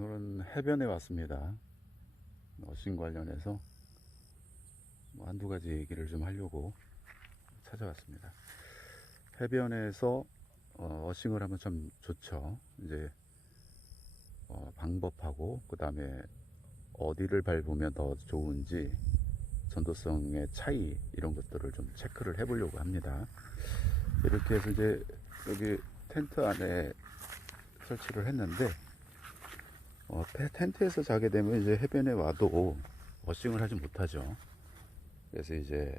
오늘은 해변에 왔습니다. 어싱 관련해서 한두 가지 얘기를 좀 하려고 찾아왔습니다. 해변에서 어싱을 하면 참 좋죠. 이제 방법하고 그 다음에 어디를 밟으면 더 좋은지 전도성의 차이 이런 것들을 좀 체크를 해보려고 합니다. 이렇게 해서 이제 여기 텐트 안에 설치를 했는데 텐트에서 자게 되면 이제 해변에 와도 어싱을 하지 못하죠. 그래서 이제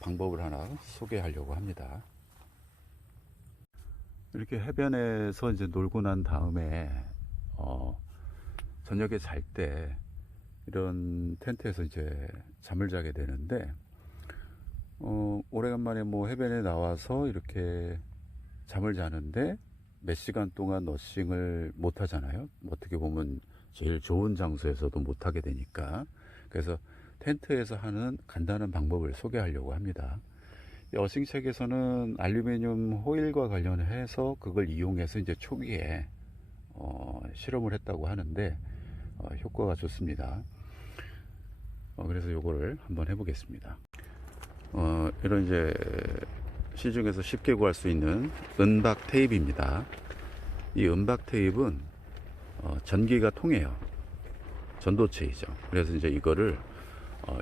방법을 하나 소개하려고 합니다. 이렇게 해변에서 이제 놀고 난 다음에 저녁에 잘 때 이런 텐트에서 이제 잠을 자게 되는데 오래간만에 뭐 해변에 나와서 이렇게 잠을 자는데 몇 시간 동안 너싱을 못 하잖아요. 어떻게 보면 제일 좋은 장소에서도 못 하게 되니까. 그래서 텐트에서 하는 간단한 방법을 소개하려고 합니다. 어싱 책에서는 알루미늄 호일과 관련해서 그걸 이용해서 이제 초기에 실험을 했다고 하는데 효과가 좋습니다. 그래서 요거를 한번 해보겠습니다. 이런 이제 시중에서 쉽게 구할 수 있는 은박 테이프입니다. 이 은박 테이프는 전기가 통해요. 전도체이죠. 그래서 이제 이거를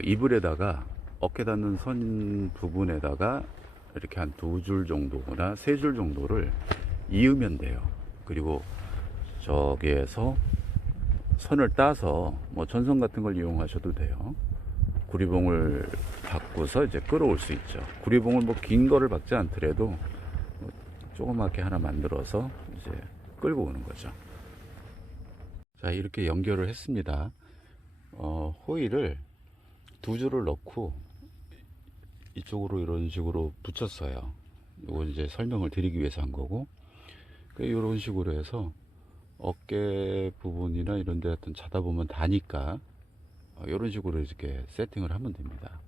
이불에다가 어깨 닿는 선 부분에다가 이렇게 한 2줄 정도나 3줄 정도를 이으면 돼요. 그리고 저기에서 선을 따서 뭐 전선 같은 걸 이용하셔도 돼요. 구리봉을 받고서 이제 끌어올 수 있죠. 구리봉을 뭐 긴 거를 받지 않더라도 뭐 조그맣게 하나 만들어서 이제 끌고 오는 거죠. 자, 이렇게 연결을 했습니다. 호일을 2줄을 넣고 이쪽으로 이런 식으로 붙였어요. 이건 이제 설명을 드리기 위해서 한 거고, 이런 식으로 해서 어깨 부분이나 이런 데 하여튼 자다 보면 다니까 이런 식으로 이렇게 세팅을 하면 됩니다.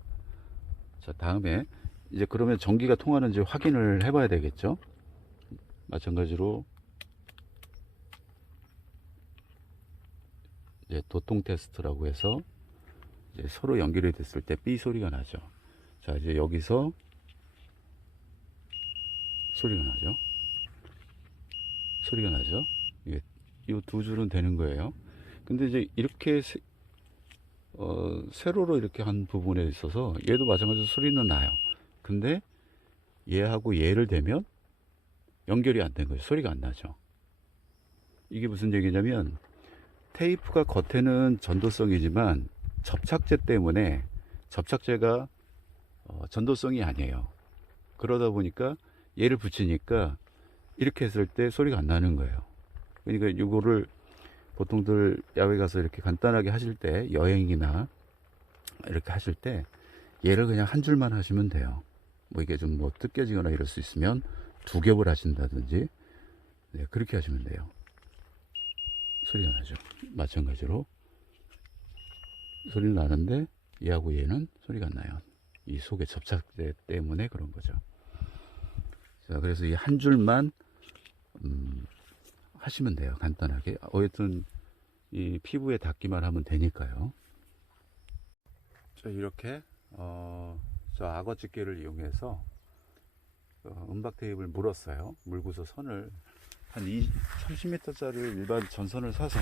자, 다음에 이제 그러면 전기가 통하는지 확인을 해봐야 되겠죠. 마찬가지로 이제 도통 테스트라고 해서 이제 서로 연결이 됐을 때 삐 소리가 나죠. 자, 이제 여기서 소리가 나죠. 이게 이 2줄은 되는 거예요. 근데 이제 이렇게 세로로 이렇게 한 부분에 있어서 얘도 마찬가지로 소리는 나요. 근데 얘하고 얘를 대면 연결이 안 된 거죠. 소리가 안 나죠. 이게 무슨 얘기냐면 테이프가 겉에는 전도성이지만 접착제 때문에 접착제가 전도성이 아니에요. 그러다 보니까 얘를 붙이니까 이렇게 했을 때 소리가 안 나는 거예요. 그러니까 이거를 보통들 야외 가서 이렇게 간단하게 하실 때, 여행이나 이렇게 하실 때 얘를 그냥 한 줄만 하시면 돼요. 뭐 이게 좀 뭐 뜯겨지거나 이럴 수 있으면 2겹을 하신다든지, 네, 그렇게 하시면 돼요. 소리가 나죠. 마찬가지로 소리는 나는데 얘하고 얘는 소리가 안 나요. 이 속에 접착제 때문에 그런 거죠. 자, 그래서 이 한 줄만 하시면 돼요. 간단하게. 어쨌든 이 피부에 닿기만 하면 되니까요. 자, 이렇게 저 악어 집게를 이용해서 은박 테이프를 물었어요. 물고서 선을 한 30m 짜리 일반 전선을 사서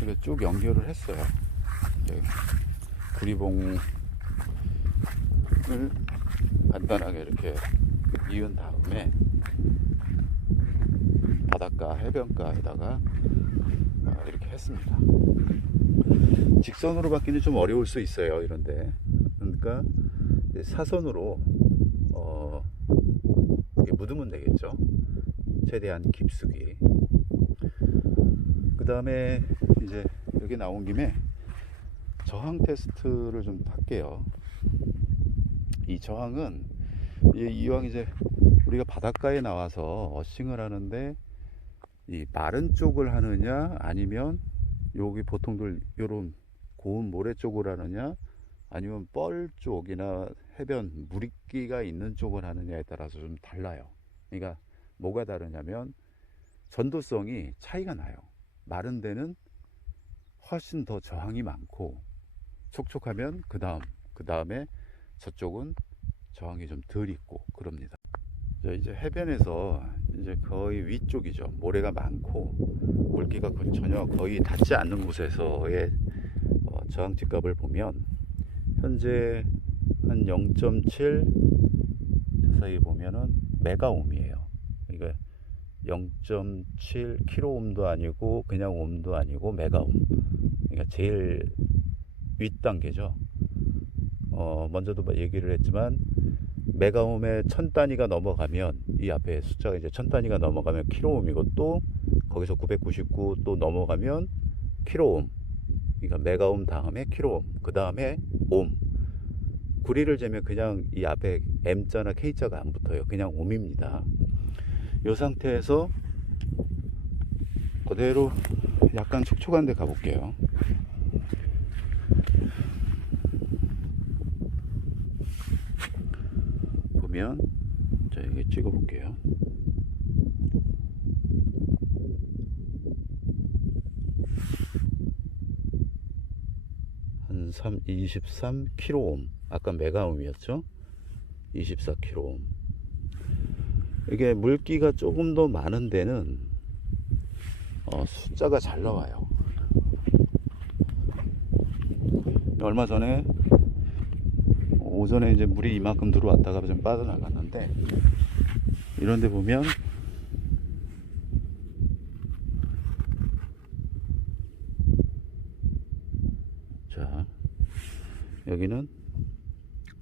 이렇게 쭉 연결을 했어요. 구리봉을 간단하게 이렇게 이은 다음에 바닷가 해변가에다가 이렇게 했습니다. 직선으로 받기는 좀 어려울 수 있어요, 이런데. 그러니까 사선으로 이렇게 묻으면 되겠죠. 최대한 깊숙이. 그 다음에 이제 여기 나온 김에 저항 테스트를 좀 할게요. 이 저항은 이왕 이제 우리가 바닷가에 나와서 어싱을 하는데 이 마른 쪽을 하느냐 아니면 여기 보통들 요런 고운 모래 쪽을 하느냐 아니면 뻘 쪽이나 해변 물기가 있는 쪽을 하느냐에 따라서 좀 달라요. 그러니까 뭐가 다르냐면 전도성이 차이가 나요. 마른 데는 훨씬 더 저항이 많고, 촉촉하면 그 다음에 저쪽은 저항이 좀 덜 있고 그럽니다. 이제 해변에서 이제 거의 위쪽이죠. 모래가 많고 물기가 전혀 거의 닿지 않는 곳에서의 저항치 값을 보면 현재 한 0.7 사이 보면은 메가옴이에요. 그러니까 0.7 킬로옴도 아니고 그냥 옴도 아니고 메가옴. 그러니까 제일 윗단계죠. 먼저도 얘기를 했지만 메가옴의 1000단위가 넘어가면, 이 앞에 숫자가 이제 1000단위가 넘어가면 킬로옴이고, 또 거기서 999 또 넘어가면 킬로옴. 그러니까 메가옴 다음에 킬로옴, 그 다음에 옴. 구리를 재면 그냥 이 앞에 M자나 K자가 안 붙어요. 그냥 옴입니다. 이 상태에서 그대로 약간 촉촉한 데 가볼게요. 보면, 자, 여기 찍어 볼게요. 한 23kΩ. 아까 메가옴이었죠? 24kΩ. 이게 물기가 조금 더 많은 데는 숫자가 잘 나와요. 얼마 전에 오전에 이제 물이 이만큼 들어왔다가 좀 빠져나갔는데, 이런 데 보면 자, 여기는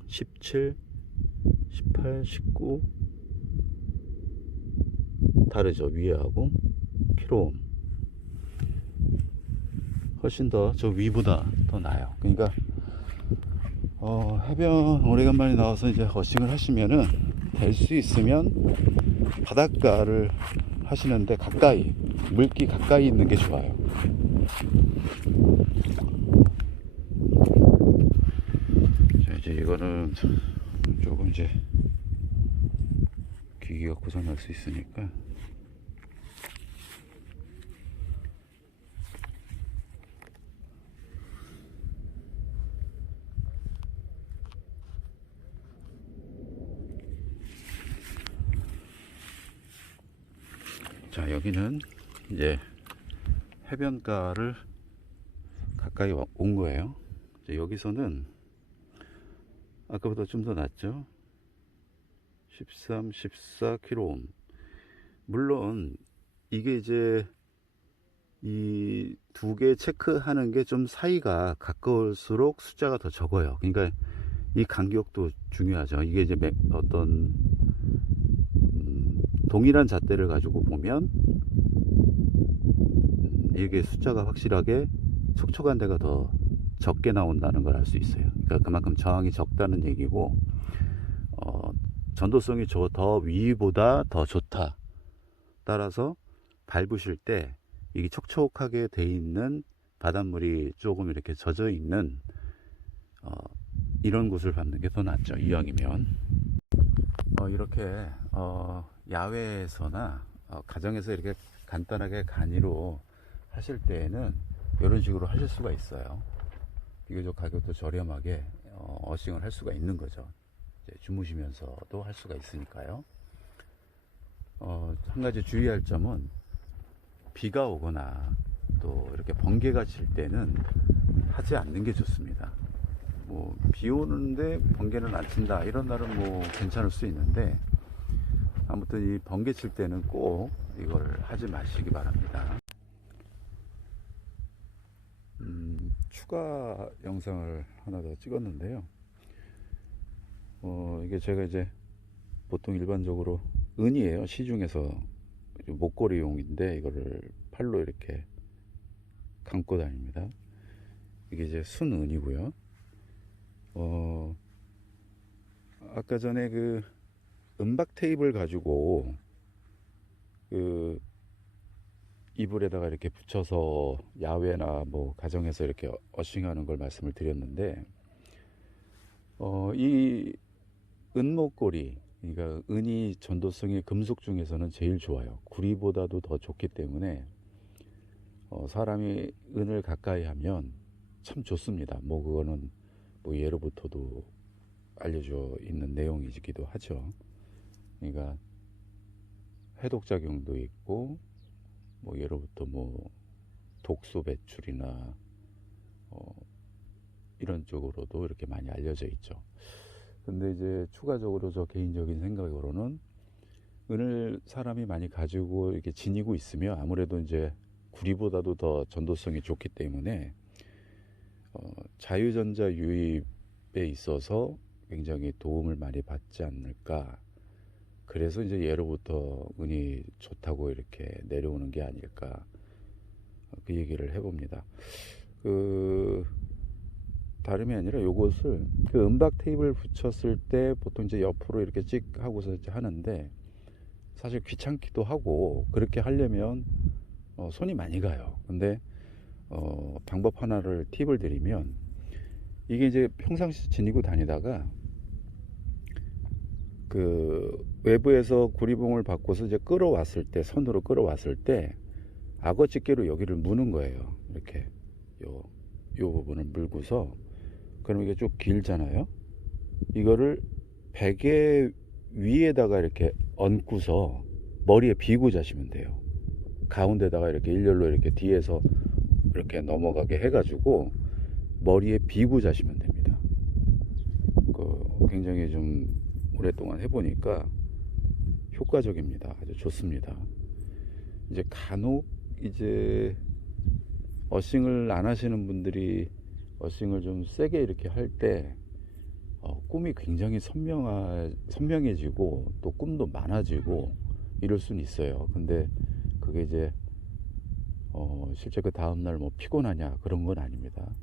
17, 18, 19 다르죠. 위에하고 킬로옴. 훨씬 더 저 위보다 더 나아요. 그러니까 해변 오래간만에 나와서 이제 어싱을 하시면은 될 수 있으면 바닷가를 하시는데 가까이, 물기 가까이 있는 게 좋아요. 자, 이제 이거는 조금 이제 기기가 고장날 수 있으니까 자, 여기는 이제 해변가를 가까이 온 거예요. 여기서는 아까보다 좀 더 낫죠. 13, 14kΩ. 물론 이게 이제 이 두 개 체크하는 게 좀 사이가 가까울수록 숫자가 더 적어요. 그러니까 이 간격도 중요하죠. 이게 이제 어떤 동일한 잣대를 가지고 보면 이게 숫자가 확실하게 촉촉한 데가 더 적게 나온다는 걸 알 수 있어요. 그러니까 그만큼 저항이 적다는 얘기고, 전도성이 더 위보다 더 좋다. 따라서 밟으실 때 이게 촉촉하게 돼 있는 바닷물이 조금 이렇게 젖어 있는 이런 곳을 밟는 게 더 낫죠. 이왕이면 이렇게 야외에서나 가정에서 이렇게 간단하게 간이로 하실 때에는 이런 식으로 하실 수가 있어요. 비교적 가격도 저렴하게 어싱을 할 수가 있는 거죠. 이제 주무시면서도 할 수가 있으니까요. 한 가지 주의할 점은, 비가 오거나 또 이렇게 번개가 칠 때는 하지 않는 게 좋습니다. 뭐 비 오는데 번개는 안 친다 이런 날은 뭐 괜찮을 수 있는데, 아무튼 이 번개 칠 때는 꼭 이걸 하지 마시기 바랍니다. 추가 영상을 하나 더 찍었는데요. 이게 제가 이제 보통 일반적으로 은이에요. 시중에서 목걸이용인데 이거를 팔로 이렇게 감고 다닙니다. 이게 이제 순은이고요. 아까 전에 그 은박 테이프를 가지고 그 이불에다가 이렇게 붙여서 야외나 뭐 가정에서 이렇게 어싱하는 걸 말씀을 드렸는데, 이 은목걸이, 그러니까 은이 전도성이 금속 중에서는 제일 좋아요. 구리보다도 더 좋기 때문에 사람이 은을 가까이 하면 참 좋습니다. 뭐 그거는 뭐 예로부터도 알려져 있는 내용이기도 하죠. 그러니까 해독 작용도 있고 뭐 예로부터 뭐 독소 배출이나 이런 쪽으로도 이렇게 많이 알려져 있죠. 근데 이제 추가적으로 저 개인적인 생각으로는 은을 사람이 많이 가지고 이렇게 지니고 있으면 아무래도 이제 구리보다도 더 전도성이 좋기 때문에 자유전자 유입에 있어서 굉장히 도움을 많이 받지 않을까. 그래서 이제 예로부터 은이 좋다고 이렇게 내려오는 게 아닐까, 그 얘기를 해봅니다. 그 다름이 아니라 요것을 그 음박 테이프를 붙였을 때 보통 이제 옆으로 이렇게 찍 하고서 이제 하는데, 사실 귀찮기도 하고 그렇게 하려면 손이 많이 가요. 근데 방법 하나를 팁을 드리면, 이게 이제 평상시 지니고 다니다가 그 외부에서 구리봉을 받고서 이제 끌어왔을 때, 손으로 끌어왔을 때 악어 집게로 여기를 무는 거예요. 이렇게 요 부분을 물고서, 그럼 이게 쭉 길잖아요. 이거를 베개 위에다가 이렇게 얹고서 머리에 비고 자시면 돼요. 가운데다가 이렇게 일렬로 이렇게 뒤에서 이렇게 넘어가게 해가지고 머리에 비고 자시면 됩니다. 굉장히 좀 오랫동안 해보니까 효과적입니다. 아주 좋습니다. 이제 간혹 이제 어싱을 안 하시는 분들이 어싱을 좀 세게 이렇게 할 때 꿈이 굉장히 선명해지고 또 꿈도 많아지고 이럴 수는 있어요. 근데 그게 이제 실제 그 다음날 뭐 피곤하냐 그런 건 아닙니다.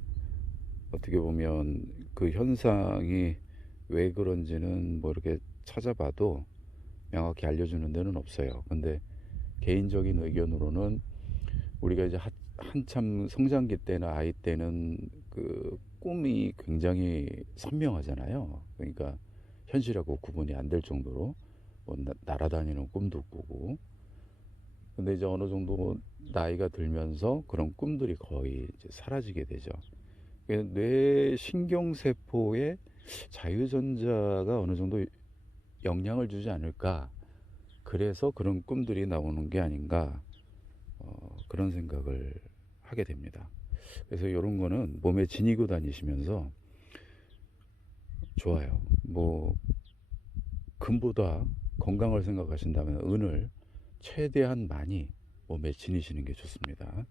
어떻게 보면 그 현상이 왜 그런지는 뭐 이렇게 찾아봐도 명확히 알려주는 데는 없어요. 근데 개인적인 의견으로는 우리가 이제 한참 성장기 때나 아이 때는 그 꿈이 굉장히 선명하잖아요. 그러니까 현실하고 구분이 안 될 정도로 뭐 날아다니는 꿈도 꾸고. 근데 이제 어느 정도 나이가 들면서 그런 꿈들이 거의 이제 사라지게 되죠. 뇌 신경세포에 자유전자가 어느 정도 영향을 주지 않을까. 그래서 그런 꿈들이 나오는 게 아닌가, 그런 생각을 하게 됩니다. 그래서 이런 거는 몸에 지니고 다니시면서 좋아요. 뭐 금보다 건강을 생각하신다면 은을 최대한 많이 몸에 지니시는 게 좋습니다.